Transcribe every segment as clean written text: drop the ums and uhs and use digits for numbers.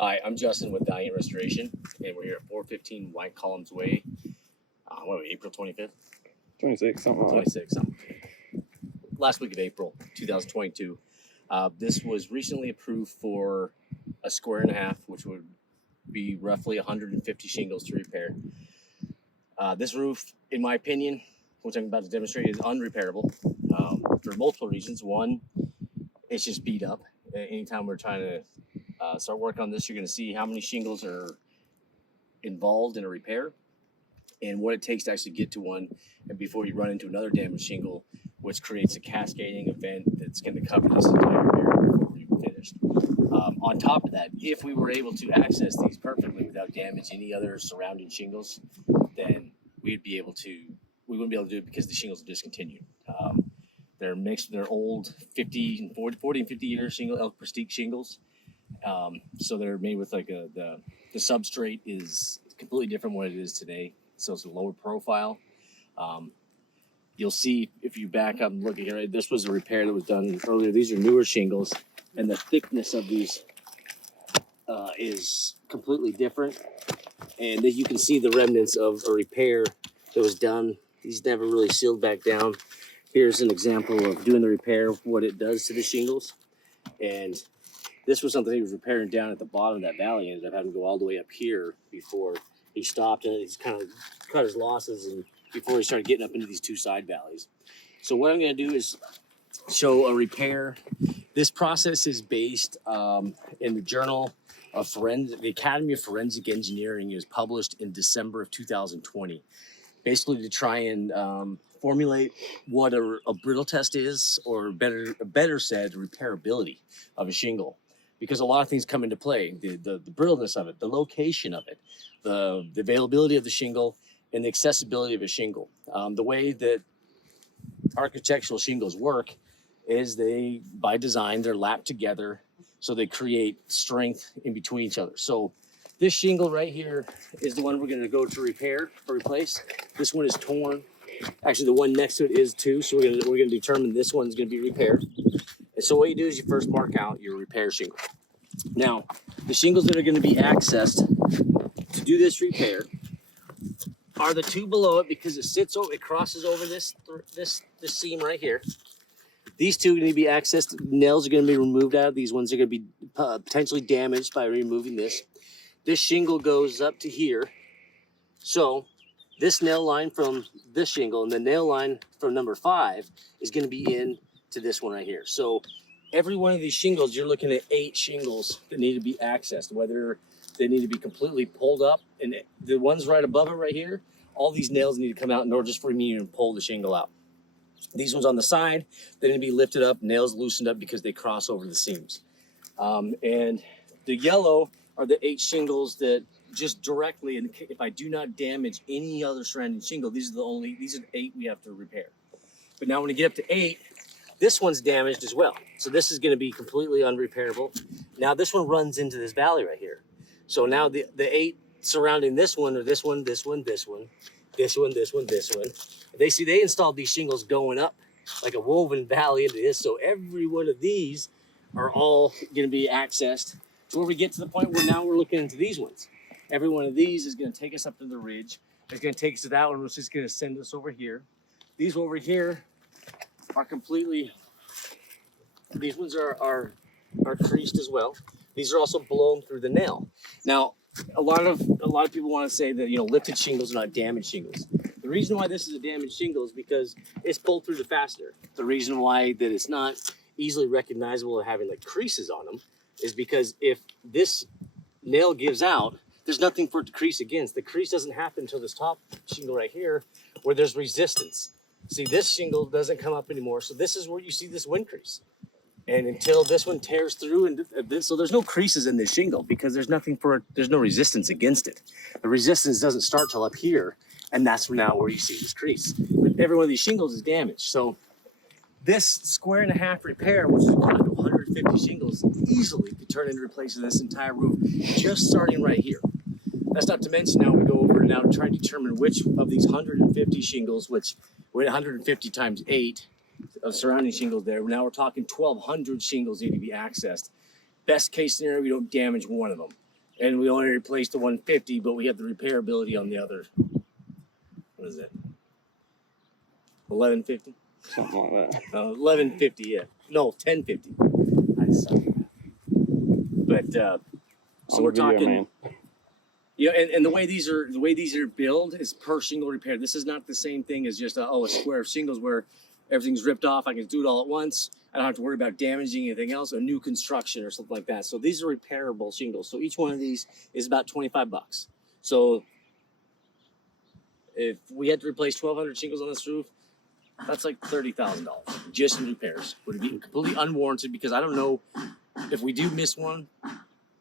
Hi, I'm Justin with Valiant Restoration, and we're here at 415 White Columns Way. What are we, April 25th? 26, something like that. 26, something. Last week of April 2022. This was recently approved for a square and a half, which would be roughly 150 shingles to repair. This roof, in my opinion, which I'm about to demonstrate, is unrepairable for multiple reasons. One, it's just beat up. Anytime we're trying to start work on this, you're going to see how many shingles are involved in a repair and what it takes to actually get to one, and before you run into another damaged shingle, which creates a cascading event that's going to cover this entire area before we're even finished. On top of that, if we were able to access these perfectly without damage any other surrounding shingles, then we wouldn't be able to do it because the shingles are discontinued. They're mixed, they're old 40 and 50 year El Prestige shingles. So they're made with like the substrate is completely different from what it is today. So it's a lower profile. You'll see if you back up and look at here, this was a repair that was done earlier. These are newer shingles, and the thickness of these is completely different. And you can see the remnants of a repair that was done. These never really sealed back down. Here's an example of doing the repair, what it does to the shingles. And this was something he was repairing down at the bottom of that valley. Ended up having to go all the way up here before he stopped, and he's kind of cut his losses and before he started getting up into these two side valleys. So what I'm going to do is show a repair. This process is based in the Journal of the Academy of Forensic Engineering. Is published in December of 2020, basically to try and formulate what a brittle test is, or better said, repairability of a shingle. Because a lot of things come into play, the brittleness of it, the location of it, the availability of the shingle, and the accessibility of a shingle. The way that architectural shingles work is by design, they're lapped together, so they create strength in between each other. So this shingle right here is the one we're going to go to repair or replace. This one is torn. Actually, the one next to it is too, so we're going to determine this one's going to be repaired. And so what you do is you first mark out your repair shingle. Now, the shingles that are going to be accessed to do this repair are the two below it, because it crosses over this seam right here. These two are going to be accessed. Nails are going to be removed out of these ones. They're going to be potentially damaged by removing this. This shingle goes up to here. So this nail line from this shingle and the nail line from number 5 is going to be in to this one right here. So every one of these shingles, you're looking at 8 shingles that need to be accessed, whether they need to be completely pulled up. And the ones right above it right here, all these nails need to come out in order just for me to pull the shingle out. These ones on the side, they need to be lifted up, nails loosened up because they cross over the seams. And the yellow are the 8 shingles that just directly, and if I do not damage any other surrounding shingle, these are the 8 we have to repair. But now when you get up to 8, this one's damaged as well. So this is going to be completely unrepairable. Now this one runs into this valley right here. So now the 8 surrounding this one are this one, this one, this one, this one, this one, this one. They installed these shingles going up like a woven valley into this. So every one of these are all going to be accessed to where we get to the point where now we're looking into these ones. Every one of these is going to take us up to the ridge. It's going to take us to that one, which is going to send us over here. These over here are completely, these ones are creased as well. These are also blown through the nail. Now, a lot of people want to say that, lifted shingles are not damaged shingles. The reason why this is a damaged shingle is because it's pulled through the fastener. The reason why that it's not easily recognizable of having like creases on them is because if this nail gives out, there's nothing for it to crease against. The crease doesn't happen until this top shingle right here where there's resistance. See, this shingle doesn't come up anymore. So this is where you see this wind crease. And until this one tears through, and so there's no creases in this shingle because there's no resistance against it. The resistance doesn't start till up here, and that's now where you see this crease. But every one of these shingles is damaged. So this square and a half repair, which is equivalent to 150 shingles, easily could turn into replacing this entire roof, just starting right here. That's not to mention now we go over and now try to determine which of these 150 shingles, which we're at 150 times 8 of surrounding shingles there. Now we're talking 1,200 shingles need to be accessed. Best case scenario, we don't damage one of them. And we only replaced the 150, but we have the repairability on the other. What is it? 1150? Something like that. 1150, yeah. No, 1050. I suck. But so we're Video, talking. man. Yeah, and the way these are built is per shingle repair. This is not the same thing as just a square of shingles where everything's ripped off. I can do it all at once. I don't have to worry about damaging anything else, or new construction or something like that. So these are repairable shingles. So each one of these is about $25. So if we had to replace 1,200 shingles on this roof, that's like $30,000 just in repairs. Would it be completely unwarranted? Because I don't know if we do miss one,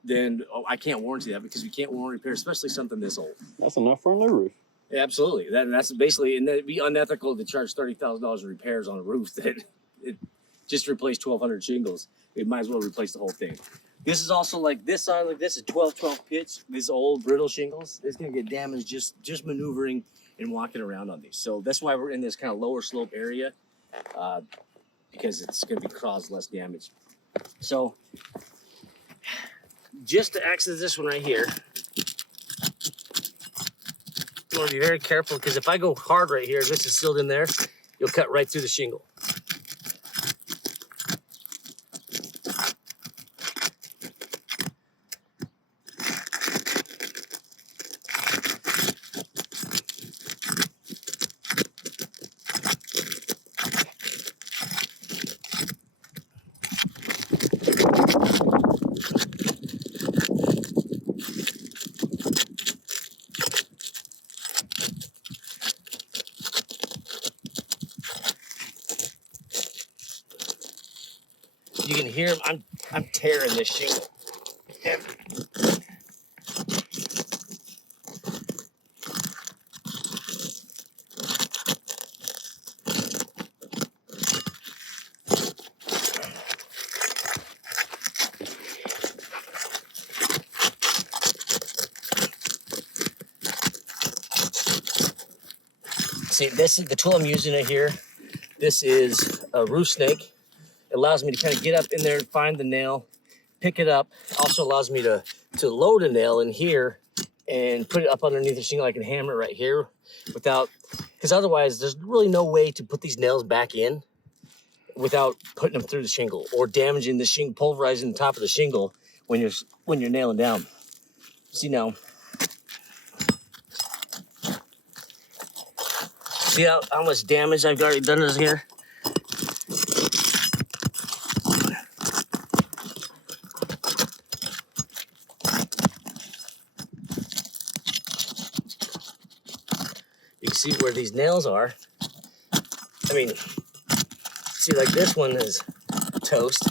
then I can't warranty that because we can't warranty repair, especially something this old. That's enough for a new roof. Yeah, absolutely. That's basically, and that'd be unethical to charge $30,000 in repairs on a roof that it just replaced 1,200 shingles. It might as well replace the whole thing. This is also like this side, like this is 12-12 pitch. This old brittle shingles, it's gonna get damaged just maneuvering and walking around on these. So that's why we're in this kind of lower slope area, because it's gonna be cause less damage. So just to access this one right here, you want to be very careful because if I go hard right here, this is sealed in there, you'll cut right through the shingle. You can hear him. I'm tearing this shingle. See, this is the tool I'm using it here. This is a roof snake. It allows me to kind of get up in there and find the nail, pick it up. Also allows me to load a nail in here and put it up underneath the shingle. I can hammer it right here without, because otherwise there's really no way to put these nails back in without putting them through the shingle or damaging the shingle, pulverizing the top of the shingle when you're nailing down. See now, see how much damage I've already done this here? You can see where these nails are. I mean, see, like this one is toast.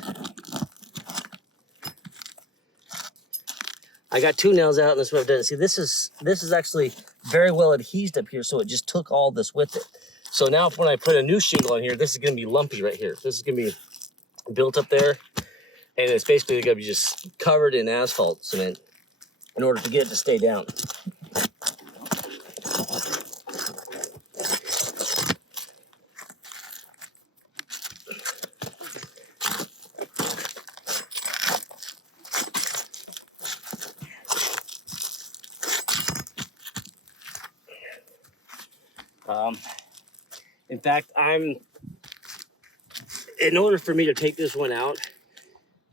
I got two nails out, and this is what I've done. See, this is actually very well adhesed up here, so it just took all this with it. So now when I put a new shingle on here, this is gonna be lumpy right here. This is gonna be built up there, and it's basically gonna be just covered in asphalt cement in order to get it to stay down. In fact, in order for me to take this one out,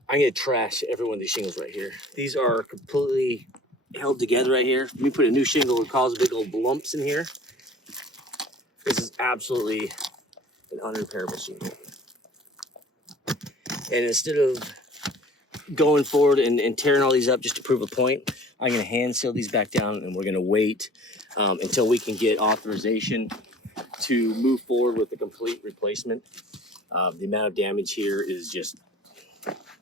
I'm gonna trash every one of these shingles right here. These are completely held together right here. Let me put a new shingle and cause big old lumps in here. This is absolutely an unrepairable shingle. And instead of going forward and tearing all these up just to prove a point, I'm gonna hand seal these back down, and we're gonna wait until we can get authorization to move forward with the complete replacement. The amount of damage here is just,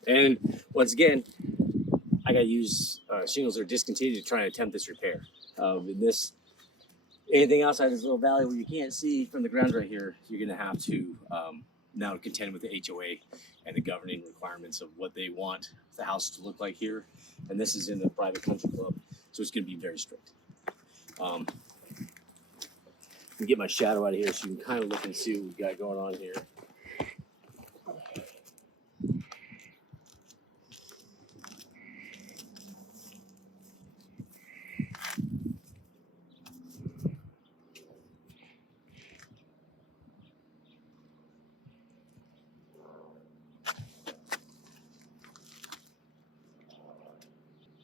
and once again, I gotta use shingles that are discontinued to try and attempt this repair. Anything outside this little valley where you can't see from the ground right here, you're gonna have to now contend with the HOA and the governing requirements of what they want the house to look like here. And this is in the private country club, so it's gonna be very strict. Get my shadow out of here so you can kind of look and see what we got going on here.